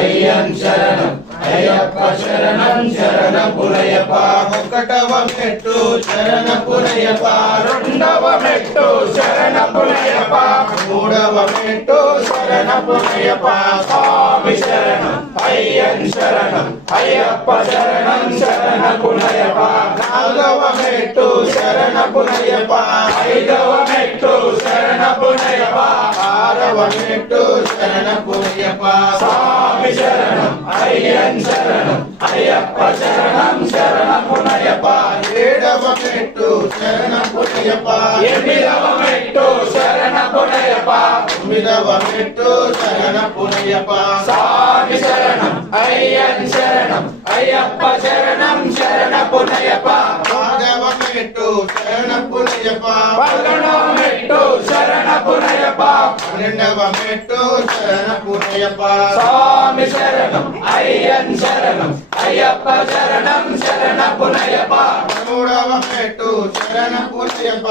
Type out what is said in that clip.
అయ్యన్ శరణం అయ్యప్ప శరణం శరణ పునయ్యప్ప. ఒకటవ మెట్టు శరణ పునయ్యప్ప, రెండవ మెట్టు శరణ పునయ్యప్ప, మూడవ మెట్టు శరణ పునయ్యప్ప. స్వామి శరణం అయ్యన్ శరణం అయ్యప్ప శరణం శరణ పునయ్యప్ప. నాలుగవ మెట్టు శరణ పునయ్యప్ప, ఐదవ మెట్టు శరణ పునయ్యప్ప, ఆరవ మెట్టు శరణ పునయ్యప్ప. స్వామి శరణం అయ్యన్ శరణం అయ్యప్ప శరణం శరణ పునయ్యప్ప. ఏడవ మెట్టు శరణ పునయ్యప్ప, ఎనిమిదవ మెట్టు శరణ పునయ్యప్ప, తొమ్మిదవ మెట్టు శరణ పునయ్యప్ప. స్వామి శరణం అయ్యన్ శరణం అయ్యప్ప శరణం శరణ పునయ్యప్ప. పదవ మెట్టు శరణ పునయ్యప్ప, పదకొండవ మెట్టు శరణ పునయ్యప్ప, పన్నెండవ మెట్టు శరణ పునయ్యప్ప. స్వామి శరణం అయ్యన్ శరణం అయ్యప్ప శరణం శరణ పునయ్యప్ప. మూడవ మెట్టు శరణ పునయ్యప్ప.